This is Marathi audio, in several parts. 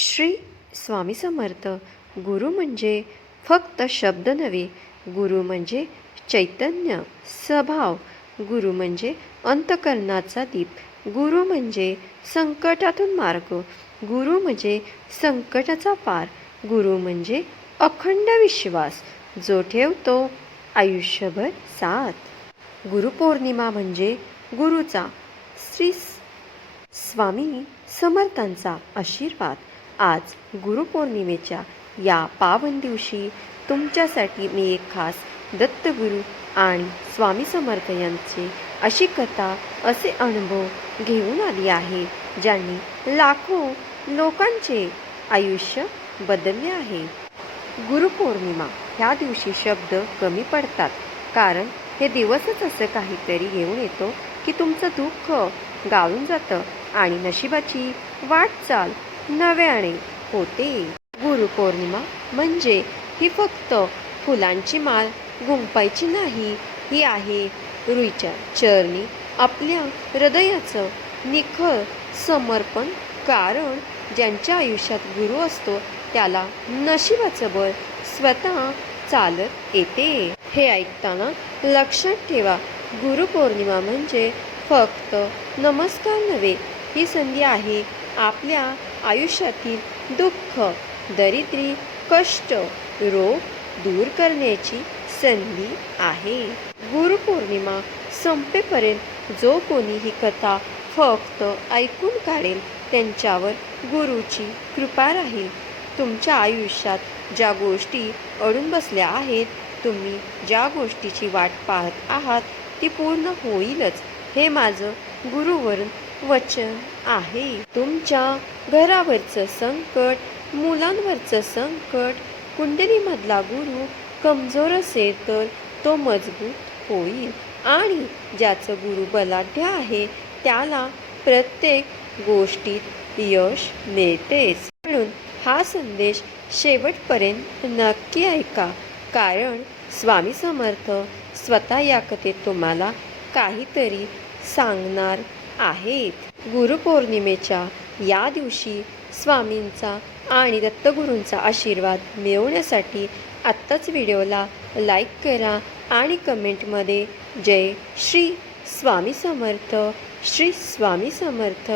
श्री स्वामी समर्थ. गुरु म्हणजे फक्त शब्द नव्हे गुरु म्हणजे चैतन्य स्वभाव. गुरु म्हणजे अंतकरणाचा दीप. गुरु म्हणजे संकटातून मार्ग. गुरु म्हणजे संकटाचा पार. गुरु म्हणजे अखंड विश्वास. जो ठेवतो आयुष्यभर साथ. गुरुपौर्णिमा म्हणजे गुरुचा श्री स्वामी समर्थांचा आशीर्वाद. आज गुरुपौर्णिमेच्या या पावन दिवशी तुमच्यासाठी मी एक खास दत्तगुरू आणि स्वामी समर्थ यांचे अशी कथा असे अनुभव घेऊन आली आहे ज्यांनी लाखो लोकांचे आयुष्य बदलले आहे. गुरुपौर्णिमा ह्या दिवशी शब्द कमी पडतात कारण हे दिवसच असं काहीतरी घेऊन येतो की तुमचं दुःख गाळून जातं आणि नशिबाची वाटचाल नव्याने होते. गुरुपौर्णिमा म्हणजे ही फक्त फुलांची माळ गुंपायची नाही ही आहे रुईच्या चरणी आपल्या हृदयाचं निखळ समर्पण कारण ज्यांच्या आयुष्यात गुरु असतो त्याला नशिबाचं बळ स्वतः चालत येते. हे ऐकताना लक्षात ठेवा गुरुपौर्णिमा म्हणजे फक्त नमस्कार नव्हे ही संधी आहे आपल्या आयुष्यातील दुःख दरिद्री कष्ट रोग दूर करण्याची संधी आहे. गुरुपौर्णिमा संपेपर्यंत जो कोणी ही कथा फक्त ऐकून काढेल त्यांच्यावर गुरुची कृपा राहील. तुमच्या आयुष्यात ज्या गोष्टी अडून बसल्या आहेत तुम्ही ज्या गोष्टीची वाट पाहत आहात ती पूर्ण होईलच. हे माझं गुरुवरून वचन आहे. तुमच्या घरावरचं संकट मुलांवरचं संकट कुंडलीमधला गुरु कमजोर असेल तर तो मजबूत होईल. आणि ज्याचं गुरु बलाढ्य आहे त्याला प्रत्येक गोष्टीत यश मिळतेच. म्हणून हा संदेश शेवटपर्यंत नक्की ऐका. कारण स्वामी समर्थ स्वतः या कथेत तुम्हाला काहीतरी सांगणार आहेत. गुरुपौर्णिमेच्या या दिवशी स्वामींचा आणि दत्तगुरूंचा आशीर्वाद मिळवण्यासाठी आत्ताच व्हिडिओला लाईक करा आणि कमेंटमध्ये जय श्री स्वामी समर्थ श्री स्वामी समर्थ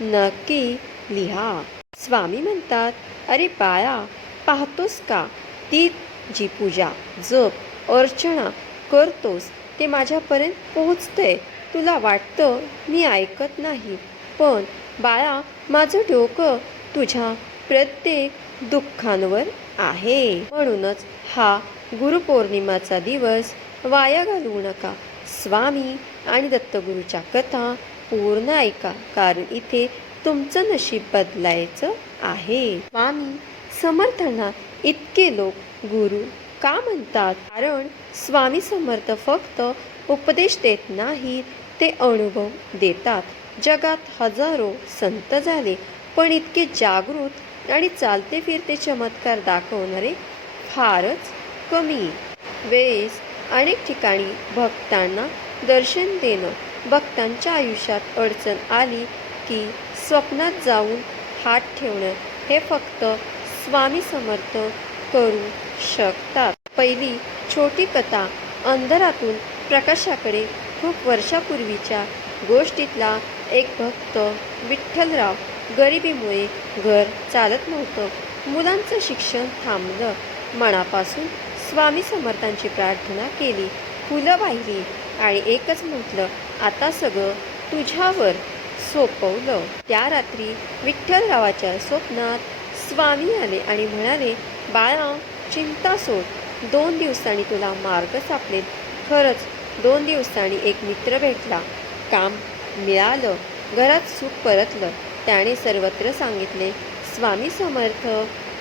नक्की लिहा. स्वामी म्हणतात अरे बाळा पाहतोस का? ती जी पूजा जप अर्चना करतोस ते माझ्यापर्यंत पोहोचतंय. तुला वाटतं मी ऐकत नाही पण बाळा माझं डोकं तुझ्या प्रत्येक दुःखांवर आहे. म्हणूनच हा गुरुपौर्णिमाचा दिवस वाया घालवू नका. स्वामी आणि दत्तगुरूच्या कथा पूर्ण ऐका कारण इथे तुमचं नशीब बदलायचं आहे. स्वामी समर्थांना इतके लोक गुरु का म्हणतात? कारण स्वामी समर्थ फक्त उपदेश देत नाहीत ते अनुभव देतात. जगात हजारो संत झाले पण इतके जागृत आणि चालते फिरते चमत्कार दाखवणारे फारच कमी. वेळेस अनेक ठिकाणी भक्तांना दर्शन देणं भक्तांच्या आयुष्यात अडचण आली की स्वप्नात जाऊन हात ठेवणं हे फक्त स्वामी समर्थ करू शकतात. पहिली छोटी कथा अंधारातून प्रकाशाकडे खूप वर्षापूर्वीच्या गोष्टीतला एक भक्त विठ्ठलराव गरिबीमुळे घर चालत नव्हतं. मुलांचं शिक्षण थांबलं. मनापासून स्वामी समर्थांची प्रार्थना केली. फुलं वाहिली आणि एकच म्हटलं आता सगळं तुझ्यावर सोपवलं. त्या रात्री विठ्ठलरावाच्या स्वप्नात स्वामी आले आणि म्हणाले बाळा चिंता सोड. दोन दिवसांनी तुला मार्ग सापडेल. खरंच दोन दिवसांनी एक मित्र भेटला. काम मिळालं. घरात सुख परतलं. त्याने सर्वत्र सांगितले स्वामी समर्थ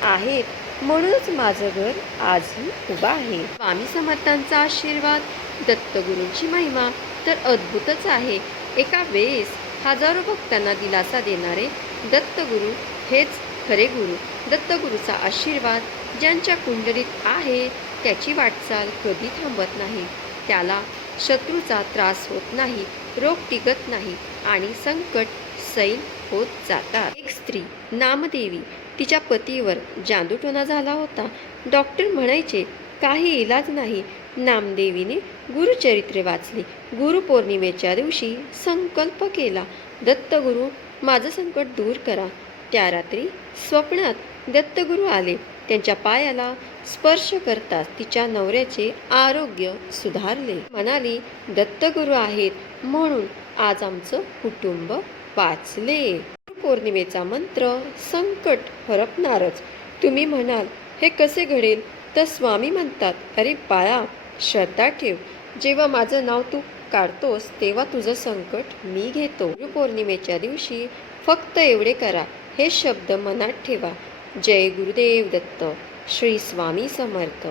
आहेत. म्हणूनच माझं घर आजही उभं आहे. स्वामी समर्थांचा आशीर्वाद दत्तगुरूंची महिमा तर अद्भुतच आहे. एका वेळेस हजारो भक्तांना दिलासा देणारे दत्तगुरू हेच खरे गुरु. दत्तगुरूचा आशीर्वाद ज्यांच्या कुंडलीत आहे त्याची वाटचाल कधी थांबत नाही. त्याला शत्रूचा त्रास होत नाही रोग टिकत नाही आणि संकट सैल होत जातात. एक स्त्री नामदेवी तिच्या पतीवर जादूटोना झाला होता. डॉक्टर म्हणायचे काही इलाज नाही. नामदेवीने गुरुचरित्रे वाचले. गुरुपौर्णिमेच्या दिवशी संकल्प केला दत्तगुरु माझं संकट दूर करा. त्या रात्री स्वप्नात दत्तगुरु आले. त्यांच्या पायाला स्पर्श करताच तिच्या नवऱ्याचे आरोग्य सुधारले. म्हणाली दत्तगुरु आहेत म्हणून आज आमचं कुटुंब वाचले. पौर्णिमेचा मंत्र संकट हरपणारच. तुम्ही म्हणाल हे कसे घडेल? तर स्वामी म्हणतात अरे बाळा श्रद्धा ठेव. जेव्हा माझं नाव तू काढतोस तेव्हा तुझं संकट मी घेतो. गुरुपौर्णिमेच्या दिवशी फक्त एवढे करा. हे शब्द मनात ठेवा. जय गुरुदेव दत्त श्री स्वामी समर्थ.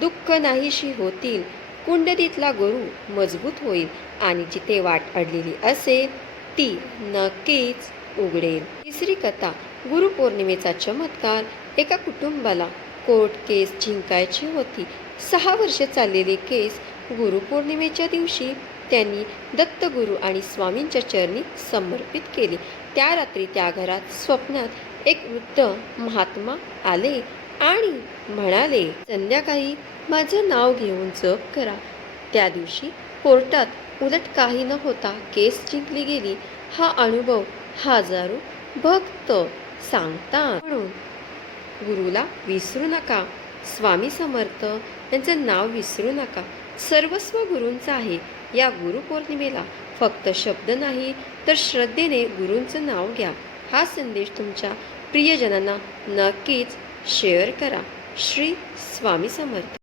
दुःख नाहीशी होतील कुंडलीतला गुरु मजबूत होईल आणि जिथे वाट अडलेली असेल ती नक्कीच उघडेल. तिसरी कथा गुरुपौर्णिमेचा चमत्कार. एका कुटुंबाला कोर्ट केस जिंकायची होती. सहा वर्षे चाललेले केस गुरुपौर्णिमेच्या दिवशी त्यांनी दत्तगुरू आणि स्वामींच्या चरणी समर्पित केले. त्या रात्री त्या घरात स्वप्नात एक वृद्ध महात्मा आले आणि म्हणाले संध्याकाळी माझं नाव घेऊन जप करा. त्या दिवशी कोर्टात उलट काही न होता केस जिंकली गेली. हा अनुभव हजारो भक्त सांगतात. म्हणून गुरुला विसरू नका. स्वामी समर्थ यांचं नाव विसरू नका. सर्वस्व गुरूंचं आहे. या गुरुपौर्णिमेला फक्त शब्द नाही तर श्रद्धेने गुरूंचं नाव घ्या. हा संदेश तुमच्या प्रियजनांना नक्कीच शेअर करा. श्री स्वामी समर्थ.